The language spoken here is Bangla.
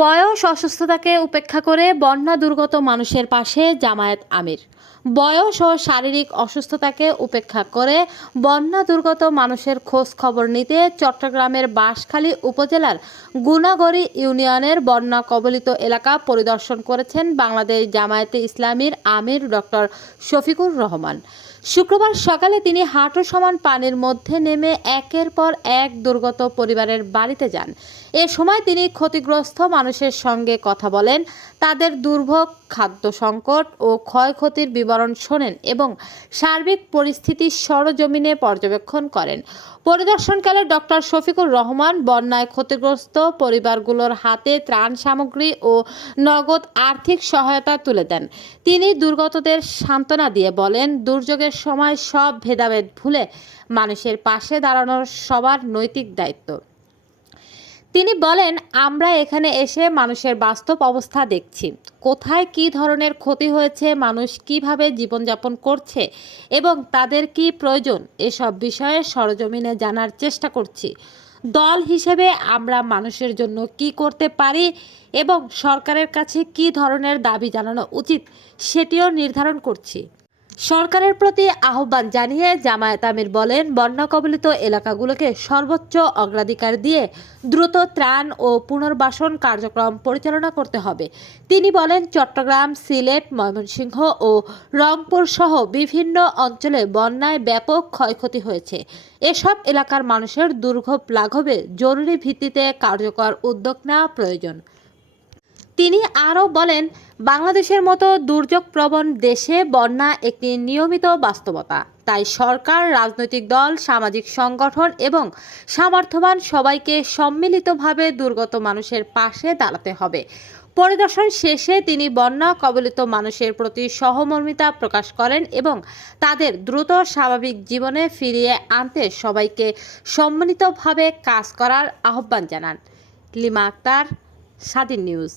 বয়স অসুস্থতাকে উপেক্ষা করে বন্যা দুর্গত মানুষের পাশে জামায়াত আমির। বয়স ও শারীরিক অসুস্থতাকে উপেক্ষা করে বন্যা দুর্গত মানুষের খোঁজ খবর নিতে চট্টগ্রামের বাঁশখালী উপজেলার গুনাগড়ি ইউনিয়নের বন্যা কবলিত এলাকা পরিদর্শন করেছেন বাংলাদেশ জামায়াতে ইসলামীর আমির ডক্টর শফিকুর রহমান। শুক্রবার সকালে তিনি হাঁটু সমান পানির মধ্যে নেমে একের পর এক দুর্গত পরিবারের বাড়িতে যান। এ সময় তিনি ক্ষতিগ্রস্ত মানুষের সঙ্গে কথা বলেন, তাদের দুর্ভোগ, খাদ্য সংকট ও ক্ষয়ক্ষতির বিবরণ শোনেন এবং সার্বিক পরিস্থিতি সরজমিনে পর্যবেক্ষণ করেন। পরিদর্শনকালে ডক্টর শফিকুর রহমান বন্যায় ক্ষতিগ্রস্ত পরিবারগুলোর হাতে ত্রাণ সামগ্রী ও নগদ আর্থিক সহায়তা তুলে দেন। তিনি দুর্গতদের সান্ত্বনা দিয়ে বলেন, দুর্যোগের সময় সব ভেদাভেদ ভুলে মানুষের পাশে দাঁড়ানোর সবার নৈতিক দায়িত্ব। তিনি বলেন, আমরা এখানে এসে মানুষের বাস্তব অবস্থা দেখছি, কোথায় কী ধরনের ক্ষতি হয়েছে, মানুষ কিভাবে জীবনযাপন করছে এবং তাদের কি প্রয়োজন, এসব বিষয়ে সরজমিনে জানার চেষ্টা করছি। দল হিসেবে আমরা মানুষের জন্য কি করতে পারি এবং সরকারের কাছে কি ধরনের দাবি জানানো উচিত সেটিও নির্ধারণ করছি। সরকারের প্রতি আহ্বান জানিয়ে জামায়াত আমির বলেন, বন্যা কবলিত এলাকাগুলোকে সর্বোচ্চ অগ্রাধিকার দিয়ে দ্রুত ত্রাণ ও পুনর্বাসন কার্যক্রম পরিচালনা করতে হবে। তিনি বলেন, চট্টগ্রাম, সিলেট, ময়মনসিংহ ও রংপুর সহ বিভিন্ন অঞ্চলে বন্যায় ব্যাপক ক্ষয়ক্ষতি হয়েছে। এসব এলাকার মানুষের দুর্ভোগ লাঘবে জরুরি ভিত্তিতে কার্যকর উদ্যোগ নেওয়া প্রয়োজন। তিনি আরও বলেন, বাংলাদেশের মতো দুর্যোগপ্রবণ দেশে বন্যা একটি নিয়মিত বাস্তবতা। তাই সরকার, রাজনৈতিক দল, সামাজিক সংগঠন এবং সামর্থ্যবান সবাইকে সম্মিলিতভাবে দুর্গত মানুষের পাশে দাঁড়াতে হবে। পরিদর্শন শেষে তিনি বন্যা কবলিত মানুষের প্রতি সহমর্মিতা প্রকাশ করেন এবং তাদের দ্রুত স্বাভাবিক জীবনে ফিরিয়ে আনতে সবাইকে সম্মিলিতভাবে কাজ করার আহ্বান জানান। লিমা আক্তার, স্বাধীন নিউজ।